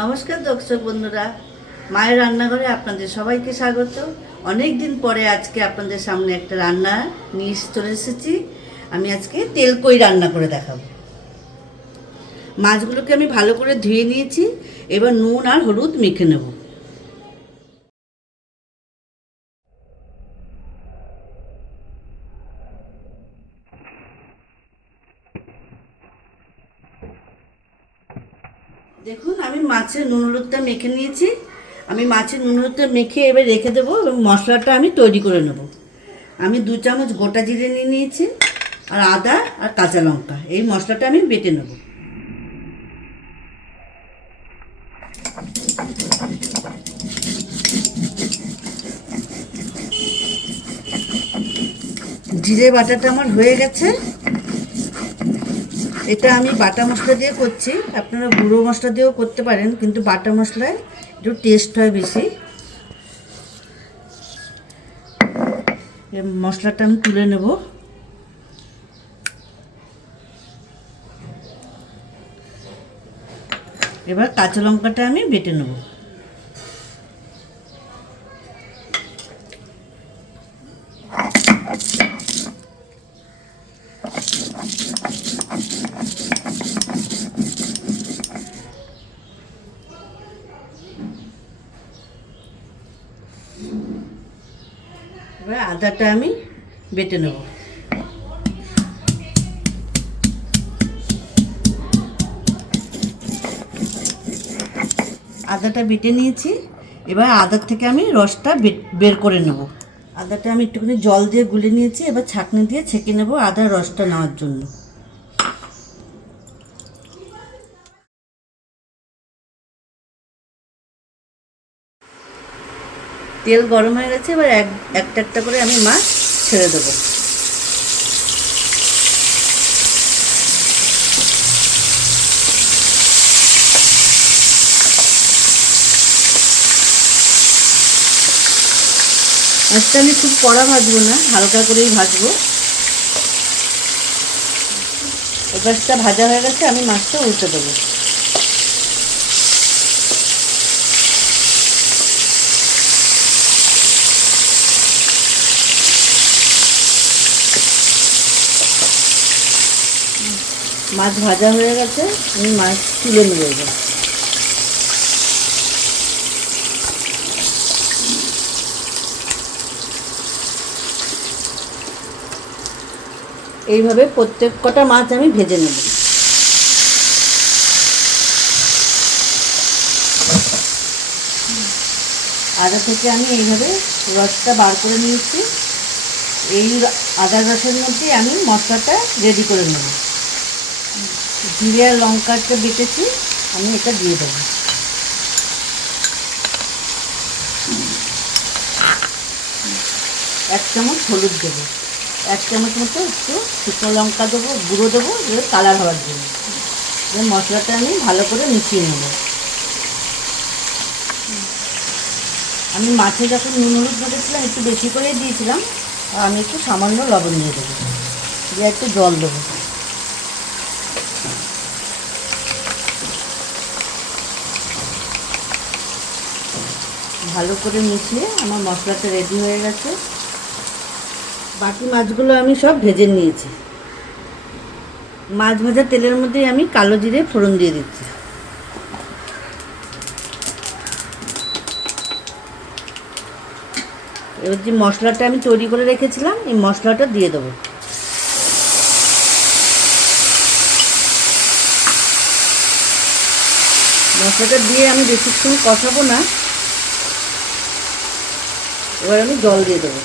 নমস্কার দর্শক বন্ধুরা, মায়ের রান্নাঘরে আপনাদের সবাইকে স্বাগত। অনেক দিন পরে আজকে আপনাদের সামনে একটা রান্না নিয়ে চলে এসেছি। আমি আজকে তেল কই রান্না করে দেখাবো। মাছগুলোকে আমি ভালো করে ধুয়ে নিয়েছি, এবার নুন আর হলুদ মেখে নেব। দেখুন, আমি মাছের নুন হলুদটা মেখে নিয়েছি। আমি মাছের নুন হলুদটা মেখে এবার রেখে দেবো এবং মশলাটা আমি তৈরি করে নেব। আমি দু চামচ গোটা জিরে নিয়ে নিয়েছি, আর আদা আর কাঁচা লঙ্কা। এই মশলাটা আমি বেটে নেব। জিরে বাটাটা আমার হয়ে গেছে। এটা আমি বাটা মশলা দিয়ে করছি। আপনারা গুঁড়ো মশলা দিয়েও করতে পারেন, কিন্তু বাটা মশলায় একটু টেস্ট হয় বেশি। মশলাটা আমি তুলে নেব। এবার কাঁচা লঙ্কাটা আমি বেটে নেব। এবার আদাটা আমি বেটে নেব। আদাটা বেটে নিয়েছি। এবার আদার থেকে আমি রসটা বের করে নেব। আদাটা আমি একটুখানি জল দিয়ে গুলে নিয়েছি। এবার ছাঁকনি দিয়ে ছেঁকে নেব আদার রসটা নেওয়ার জন্য। তেল গরম হয়ে গেছে, এবার এক, একটা একটা করে আমি মাছ ছেড়ে দেবো। মাছটা আমি খুব কড়া ভাজবো না, হালকা করেই ভাজবো। এবারটা ভাজা হয়ে গেছে, আমি মাছটা উল্টে দেবো। মাছ ভাজা হয়ে গেছে, আমি মাছ তুলে নেব এবার। এইভাবে প্রত্যেক কটা মাছ আমি ভেজে নেব। আদা থেকে আমি এইভাবে রসটা বার করে নিয়েছি। এই র- আদা রসের মধ্যে আমি মশলাটা রেডি করে নেব। জিরে লঙ্কাটা বেটেছি, আমি এটা দিয়ে দেবো। এক চামচ হলুদ দেবো। এক চামচ মতো একটু শুকনো লঙ্কা দেবো, গুঁড়ো দেবো, এবার কালার হওয়ার জন্য। এবার মশলাটা আমি ভালো করে মিশিয়ে নেব। আমি মাছে যখন নুন হলুদ মেখেছিলাম একটু বেশি করেই দিয়েছিলাম, আর আমি একটু সামান্য লবণ দিয়ে দেবো। দিয়ে একটু জল দেবো। ভালো করে মিশিয়ে আমার মশলাটা রেডি হয়ে গেছে। বাকি মাছগুলো আমি সব ভেজে নিয়েছি। মাছ ভাজা তেলের মধ্যেই আমি কালো জিরে ফোড়ন দিয়ে দিচ্ছি। এবার যে মশলাটা আমি তৈরি করে রেখেছিলাম, এই মশলাটা দিয়ে দেবো। মশলাটা দিয়ে আমি বেশিক্ষণ কষাবো না। এবার আমি জল দিয়ে দেবো।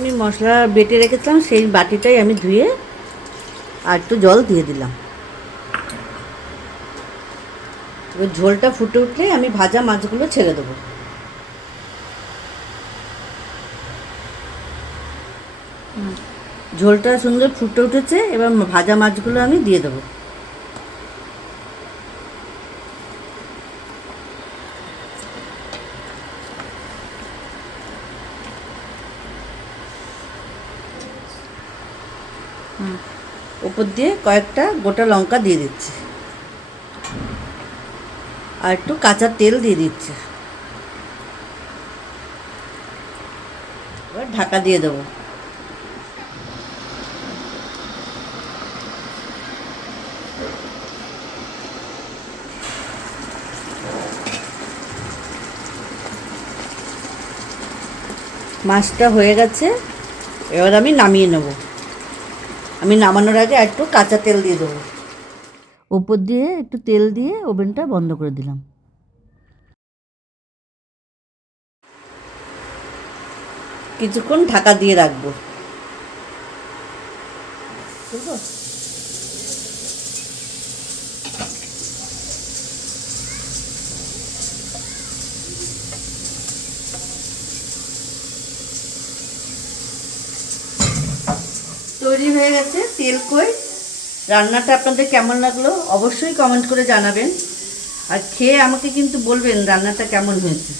আমি মশলা বেটে রেখেছিলাম, সেই বাটিটাই আমি ধুয়ে আর একটু জল দিয়ে দিলাম। এবার ঝোলটা ফুটে উঠলে আমি ভাজা মাছগুলো ছেড়ে দেবো। ঝোলটা সুন্দর ফুটে উঠেছে, এবার ভাজা মাছগুলো আমি দিয়ে দেবো। উপর দিয়ে কয়েকটা গোটা লঙ্কা দিয়ে দিচ্ছি। আর একটু কাঁচা তেল দিয়ে দিচ্ছি। এবার ঢাকা দিয়ে দেবো। মাছটা হয়ে গেছে। এবার আমি নামিয়ে নেব। আমি নামানোর আগে একটু কাঁচা তেল দিয়ে দেবো ওপর দিয়ে একটু তেল দিয়ে ওভেনটা বন্ধ করে দিলাম কিছুক্ষণ ঢাকা দিয়ে রাখব বুঝলো? তৈরি হয়ে গেছে তেল কই। রান্নাটা আপনাদের কেমন লাগল অবশ্যই কমেন্ট করে জানাবেন। আর খেয়ে আমাকে কিন্তু বলবেন রান্নাটা কেমন হয়েছে।